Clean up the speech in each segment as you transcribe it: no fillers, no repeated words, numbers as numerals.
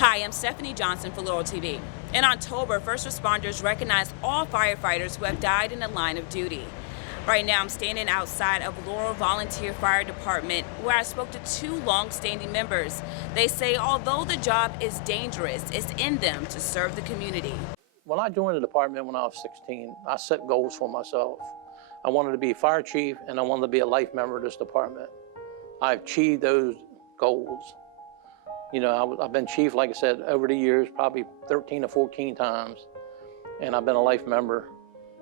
Hi, I'm Stephanie Johnson for Laurel TV. In October, first responders recognized all firefighters who have died in the line of duty. Right now, I'm standing outside of Laurel Volunteer Fire Department, where I spoke to two long-standing members. They say although the job is dangerous, it's in them to serve the community. When I joined the department when I was 16, I set goals for myself. I wanted to be fire chief, and I wanted to be a life member of this department. I achieved those goals. You know, I've been chief, like I said, over the years, probably 13 or 14 times, and I've been a life member.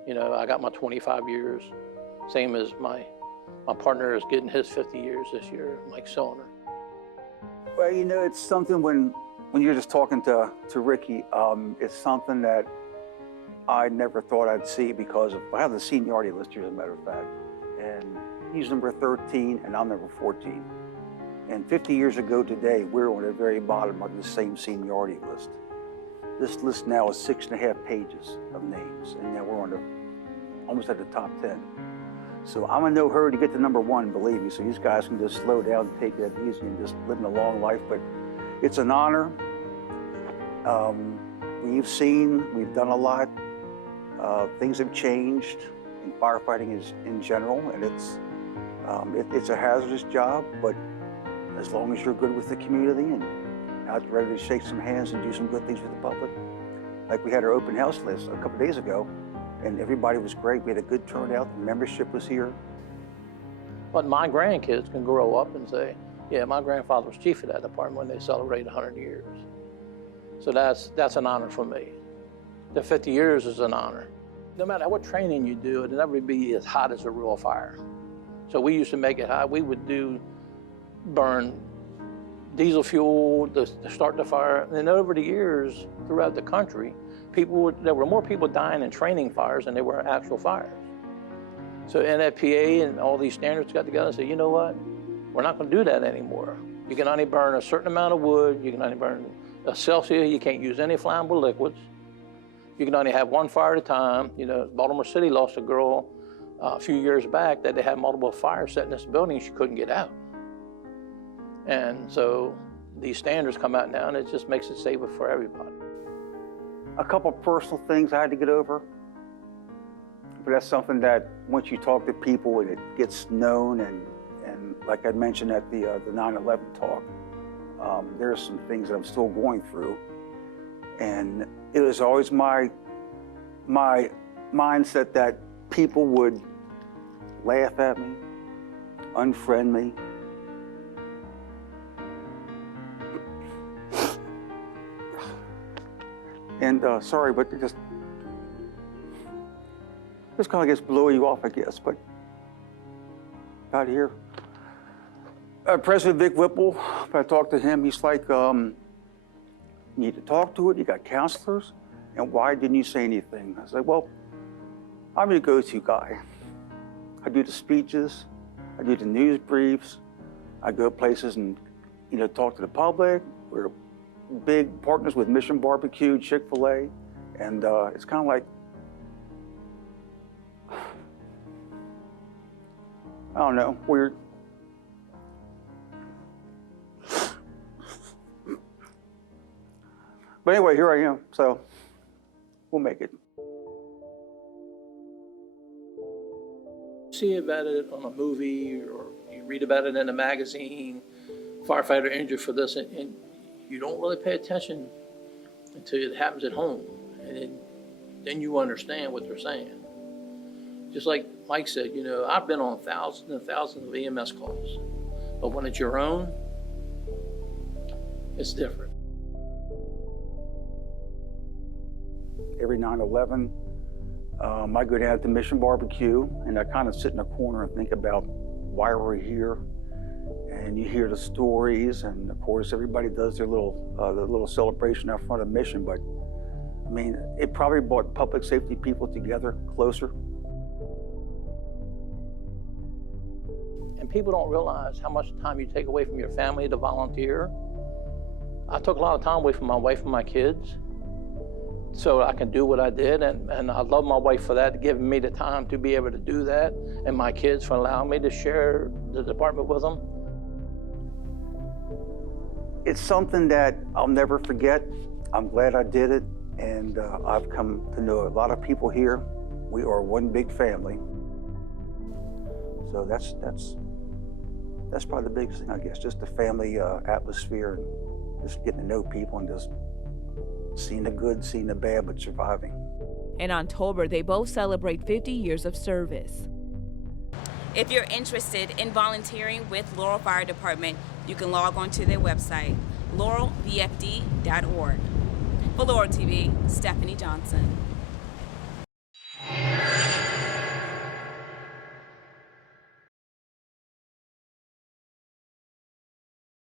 You know, I got my 25 years, same as my partner is getting his 50 years this year, Mike Sellner. Well, you know, it's something when you're just talking to Ricky, it's something that I never thought I'd see because I have the seniority list here, as a matter of fact, and he's number 13 and I'm number 14. And 50 years ago today, we're on the very bottom of the same seniority list. This list now is 6.5 pages of names, and now we're on almost at the top 10. So I'm in no hurry to get to number 1, believe me, so these guys can just slow down and take that easy and just living a long life. But it's an honor. We've done a lot. Things have changed in firefighting in general, and it's a hazardous job, but as long as you're good with the community and out ready to shake some hands and do some good things for the public. Like we had our open house list a couple days ago, and everybody was great. We had a good turnout, the membership was here. But my grandkids can grow up and say, yeah, my grandfather was chief of that department when they celebrated 100 years. So that's an honor for me. The 50 years is an honor. No matter what training you do, it'll never be as hot as a real fire. So we used to make it hot. We would burn diesel fuel to start the fire. And over the years, throughout the country, there were more people dying in training fires than there were actual fires. So NFPA and all these standards got together and said, you know what? We're not going to do that anymore. You can only burn a certain amount of wood. You can only burn a Celsius. You can't use any flammable liquids. You can only have one fire at a time. You know, Baltimore City lost a girl a few years back that they had multiple fires set in this building. She couldn't get out. And so these standards come out now, and it just makes it safer for everybody. A couple personal things I had to get over, but that's something that once you talk to people and it gets known, and like I mentioned at the 9/11 talk, there's some things that I'm still going through, and it was always my mindset that people would laugh at me, unfriend me. And sorry, but it just kind of gets blow you off, I guess. But out here, President Vic Whipple, if I talked to him, he's like, you need to talk to it. You got counselors, and why didn't you say anything? I was like, well, I'm your go-to guy. I do the speeches, I do the news briefs, I go places and talk to the public. We're big partners with Mission Barbecue, Chick-fil-A, and it's kind of like, I don't know, weird. But anyway, here I am, so we'll make it. See about it on a movie, or you read about it in a magazine, firefighter injured for this, and you don't really pay attention until it happens at home, and then you understand what they're saying. Just like Mike said, I've been on thousands and thousands of EMS calls, but when it's your own, it's different. Every 9/11, I go down to Mission Barbecue, and I kind of sit in a corner and think about why we're here. And you hear the stories, and of course everybody does their little celebration out front of Mission, but I mean, it probably brought public safety people together closer. And people don't realize how much time you take away from your family to volunteer. I took a lot of time away from my wife and my kids so I can do what I did, and I love my wife for that, giving me the time to be able to do that, and my kids for allowing me to share the department with them. It's something that I'll never forget. I'm glad I did it, and I've come to know a lot of people here. We are one big family. So that's probably the biggest thing, I guess, just the family atmosphere, and just getting to know people and just seeing the good, seeing the bad, but surviving. In October, they both celebrate 50 years of service. If you're interested in volunteering with Laurel Fire Department, you can log on to their website, laurelvfd.org. For Laurel TV, Stephanie Johnson.